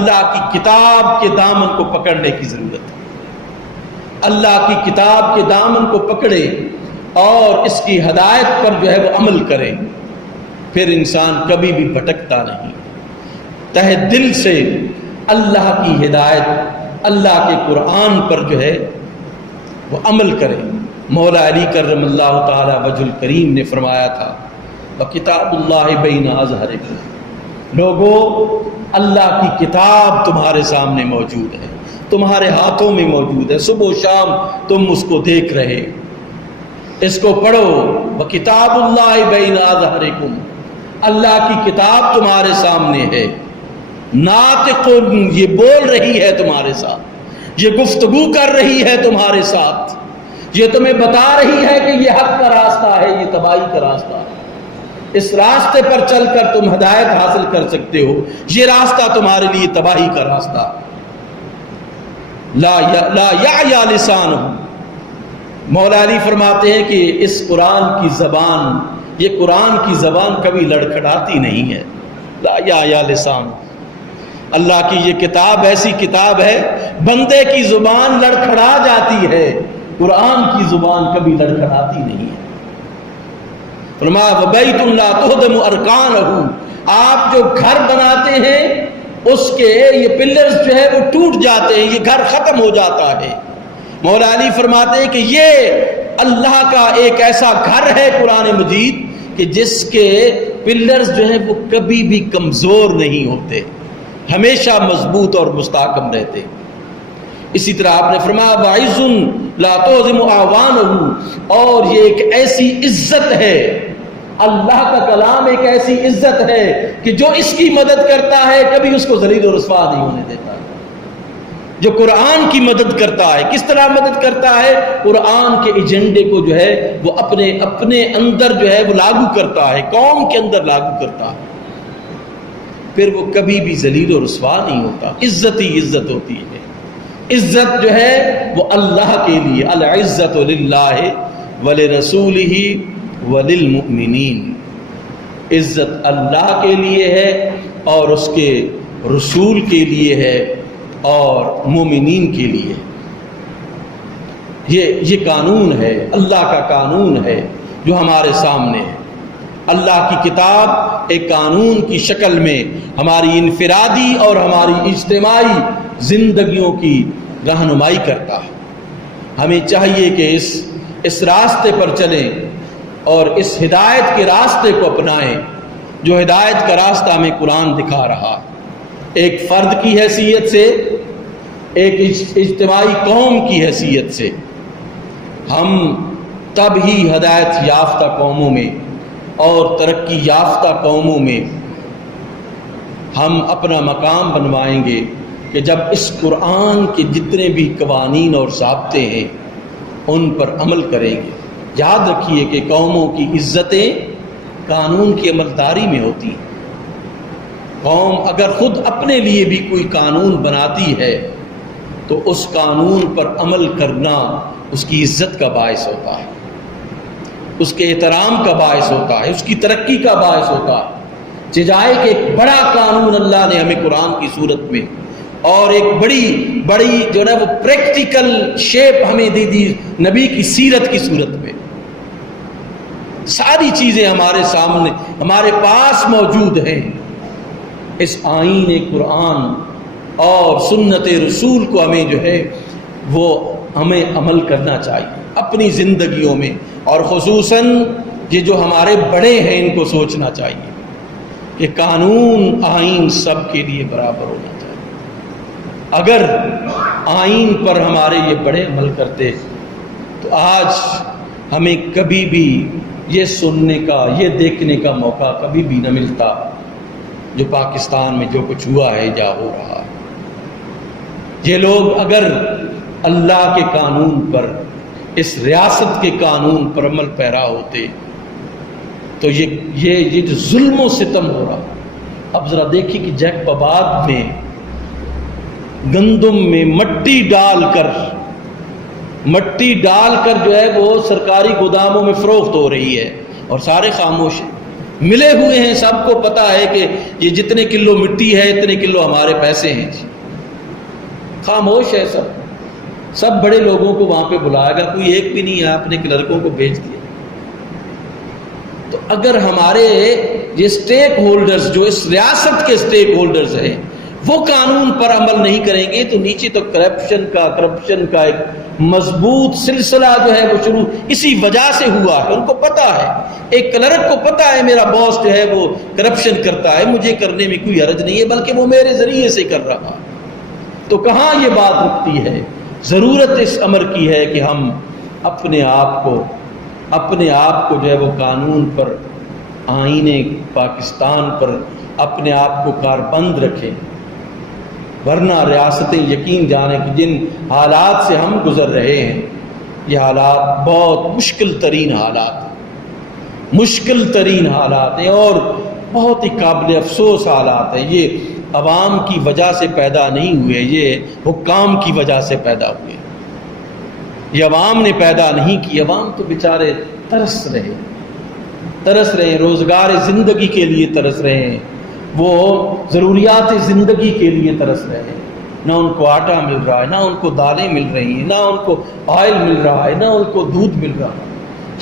اللہ کی کتاب کے دامن کو پکڑنے کی ضرورت ہے۔ اللہ کی کتاب کے دامن کو پکڑے اور اس کی ہدایت پر جو ہے وہ عمل کرے، پھر انسان کبھی بھی بھٹکتا نہیں۔ تہ دل سے اللہ کی ہدایت، اللہ کے قرآن پر جو ہے وہ عمل کرے۔ مولا علی کرم اللہ تعالی وجہ الکریم نے فرمایا تھا وَكِتَابُ اللَّهِ بَيْنَ أَظْهُرِكُمْ، لوگو اللہ کی کتاب تمہارے سامنے موجود ہے، تمہارے ہاتھوں میں موجود ہے، صبح و شام تم اس کو دیکھ رہے، اس کو پڑھو۔ وَكِتَابُ اللَّهِ بَيْنَ أَظْهُرِكُمْ، اللہ کی کتاب تمہارے سامنے ہے، ناطق، یہ بول رہی ہے تمہارے ساتھ، یہ گفتگو کر رہی ہے تمہارے ساتھ، یہ تمہیں بتا رہی ہے کہ یہ حق کا راستہ ہے، یہ تباہی کا راستہ ہے، اس راستے پر چل کر تم ہدایت حاصل کر سکتے ہو، یہ راستہ تمہارے لیے تباہی کا راستہ۔ لا یعیا لسانہ، مولا علی فرماتے ہیں کہ اس قرآن کی زبان، یہ قرآن کی زبان کبھی لڑکھڑاتی نہیں ہے۔ لا یعیا لسانہ، اللہ کی یہ کتاب ایسی کتاب ہے بندے کی زبان لڑکھڑا جاتی ہے، قرآن کی زبان کبھی لڑکھڑاتی نہیں ہے۔ فرمایا وَبَيْتٌ لَا تُهْدَمُ أَرْكَانُهُ، آپ جو گھر بناتے ہیں اس کے یہ پلرز جو ہے وہ ٹوٹ جاتے ہیں، یہ گھر ختم ہو جاتا ہے۔ مولا علی فرماتے ہیں کہ یہ اللہ کا ایک ایسا گھر ہے قرآن مجید کہ جس کے پلرز جو ہیں وہ کبھی بھی کمزور نہیں ہوتے، ہمیشہ مضبوط اور مستحکم رہتے۔ اسی طرح آپ نے فرمایا وَعِزٌ لَا تُهْزِمُ أَعْوَانُهُ، اور یہ ایک ایسی عزت ہے، اللہ کا کلام ایک ایسی عزت ہے کہ جو اس کی مدد کرتا ہے کبھی اس کو ذلیل و رسوا نہیں ہونے دیتا۔ جو قرآن کی مدد کرتا ہے، کس طرح مدد کرتا ہے؟ قرآن کے ایجنڈے کو جو ہے وہ اپنے اندر جو ہے وہ لاگو کرتا ہے، قوم کے اندر لاگو کرتا ہے، پھر وہ کبھی بھی ذلیل و رسوا نہیں ہوتا، عزت ہی عزت ہوتی ہے۔ عزت جو ہے وہ اللہ کے لیے، العزت للہ ولرسولہ وللمؤمنین، عزت اللہ کے لیے ہے اور اس کے رسول کے لیے ہے اور مومنین کے لیے۔ یہ قانون ہے، اللہ کا قانون ہے جو ہمارے سامنے ہے۔ اللہ کی کتاب ایک قانون کی شکل میں ہماری انفرادی اور ہماری اجتماعی زندگیوں کی رہنمائی کرتا ہے۔ ہمیں چاہیے کہ اس راستے پر چلیں اور اس ہدایت کے راستے کو اپنائیں جو ہدایت کا راستہ ہمیں قرآن دکھا رہا ہے، ایک فرد کی حیثیت سے، ایک اجتماعی قوم کی حیثیت سے۔ ہم تب ہی ہدایت یافتہ قوموں میں اور ترقی یافتہ قوموں میں ہم اپنا مقام بنوائیں گے کہ جب اس قرآن کے جتنے بھی قوانین اور ضابطے ہیں ان پر عمل کریں گے۔ یاد رکھیے کہ قوموں کی عزتیں قانون کی عملداری میں ہوتی ہیں۔ قوم اگر خود اپنے لیے بھی کوئی قانون بناتی ہے تو اس قانون پر عمل کرنا اس کی عزت کا باعث ہوتا ہے، اس کے احترام کا باعث ہوتا ہے، اس کی ترقی کا باعث ہوتا ہے۔ جائے کہ ایک بڑا قانون اللہ نے ہمیں قرآن کی صورت میں اور ایک بڑی جو ہے وہ پریکٹیکل شیپ ہمیں دے دی نبی کی سیرت کی صورت میں۔ ساری چیزیں ہمارے سامنے ہمارے پاس موجود ہیں۔ اس آئین قرآن اور سنت رسول کو ہمیں جو ہے وہ ہمیں عمل کرنا چاہیے اپنی زندگیوں میں، اور خصوصاً یہ جو ہمارے بڑے ہیں ان کو سوچنا چاہیے کہ قانون آئین سب کے لیے برابر ہونا چاہیے۔ اگر آئین پر ہمارے یہ بڑے عمل کرتے تو آج ہمیں کبھی بھی یہ سننے کا، یہ دیکھنے کا موقع کبھی بھی نہ ملتا جو پاکستان میں جو کچھ ہوا ہے یا ہو رہا ہے۔ یہ لوگ اگر اللہ کے قانون پر، اس ریاست کے قانون پر عمل پیرا ہوتے تو یہ جو ظلم و ستم ہو رہا۔ اب ذرا دیکھیے کہ جیکب آباد میں گندم میں مٹی ڈال کر جو ہے وہ سرکاری گوداموں میں فروخت ہو رہی ہے اور سارے خاموش ہیں۔ ملے ہوئے ہیں، سب کو پتا ہے کہ یہ جتنے کلو مٹی ہے اتنے کلو ہمارے پیسے ہیں جی۔ خاموش ہے سب بڑے لوگوں کو وہاں پہ بلائے گا، کوئی ایک بھی نہیں ہے، آپ نے لڑکوں کو بھیج دیا۔ تو اگر ہمارے یہ سٹیک ہولڈرز جو اس ریاست کے سٹیک ہولڈرز ہیں وہ قانون پر عمل نہیں کریں گے تو نیچے تو کرپشن کا ایک مضبوط سلسلہ جو ہے وہ شروع اسی وجہ سے ہوا ہے۔ ان کو پتا ہے، ایک کلرک کو پتا ہے میرا باس جو ہے وہ کرپشن کرتا ہے، مجھے کرنے میں کوئی حرج نہیں ہے، بلکہ وہ میرے ذریعے سے کر رہا۔ تو کہاں یہ بات رکتی ہے؟ ضرورت اس امر کی ہے کہ ہم اپنے آپ کو جو ہے وہ قانون پر، آئین پاکستان پر اپنے آپ کو کاربند رکھیں، ورنہ ریاستیں یقین جانیں کہ جن حالات سے ہم گزر رہے ہیں یہ حالات بہت مشکل ترین حالات ہیں اور بہت ہی قابل افسوس حالات ہیں۔ یہ عوام کی وجہ سے پیدا نہیں ہوئے، یہ حکام کی وجہ سے پیدا ہوئے، یہ عوام نے پیدا نہیں کی۔ عوام تو بیچارے ترس رہے ہیں، روزگار زندگی کے لیے ترس رہے ہیں، وہ ضروریات زندگی کے لیے ترس رہے ہیں۔ نہ ان کو آٹا مل رہا ہے، نہ ان کو دالیں مل رہی ہیں، نہ ان کو آئل مل رہا ہے، نہ ان کو دودھ مل رہا ہے،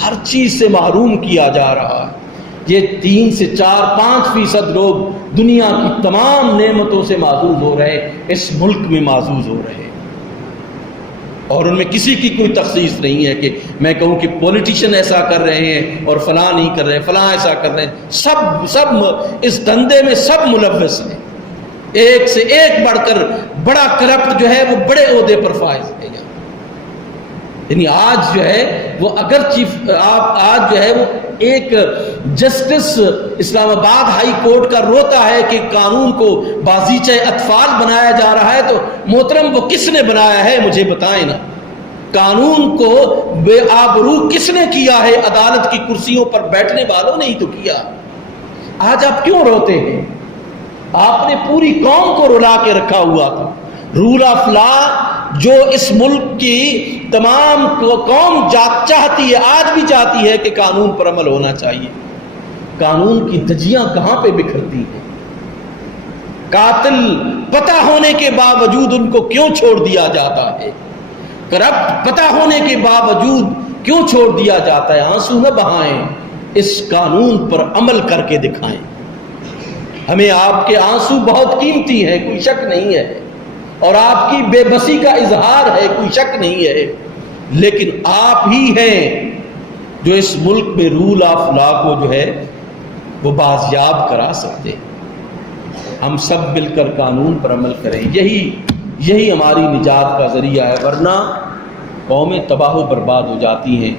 ہر چیز سے محروم کیا جا رہا ہے۔ یہ 3 سے 4-5% لوگ دنیا کی تمام نعمتوں سے معزوز ہو رہے ہیں، اس ملک میں معزوز ہو رہے ہیں، اور ان میں کسی کی کوئی تخصیص نہیں ہے کہ میں کہوں کہ پولیٹیشین ایسا کر رہے ہیں اور فلاں نہیں کر رہے ہیں، فلاں ایسا کر رہے ہیں۔ سب اس دھندے میں سب ملوث ہیں، ایک سے ایک بڑھ کر بڑا کرپٹ جو ہے وہ بڑے عہدے پر فائز ہے۔ یعنی آج جو ہے وہ اگر آج جو ہے وہ ایک جسٹس اسلام آباد ہائی کورٹ کا روتا ہے کہ قانون کو بازیچہ اطفال بنایا جا رہا ہے، تو محترم وہ کس نے بنایا ہے مجھے بتائیں نا۔ قانون کو بے آبرو کس نے کیا ہے؟ عدالت کی کرسیوں پر بیٹھنے والوں نے ہی تو کیا۔ آج آپ کیوں روتے ہیں؟ آپ نے پوری قوم کو رلا کے رکھا ہوا تھا۔ رول آف لا جو اس ملک کی تمام قوم چاہتی ہے، آج بھی چاہتی ہے کہ قانون پر عمل ہونا چاہیے، قانون کی دھجیاں کہاں پہ بکھرتی ہیں؟ قاتل پتہ ہونے کے باوجود ان کو کیوں چھوڑ دیا جاتا ہے؟ کرپٹ پتہ ہونے کے باوجود کیوں چھوڑ دیا جاتا ہے؟ آنسو نہ بہائیں، اس قانون پر عمل کر کے دکھائیں۔ ہمیں آپ کے آنسو بہت قیمتی ہیں، کوئی شک نہیں ہے، اور آپ کی بے بسی کا اظہار ہے، کوئی شک نہیں ہے، لیکن آپ ہی ہیں جو اس ملک میں رول آف لا کو جو ہے وہ بازیاب کرا سکتے ہیں۔ ہم سب مل کر قانون پر عمل کریں، یہی ہماری نجات کا ذریعہ ہے، ورنہ قومیں تباہ و برباد ہو جاتی ہیں۔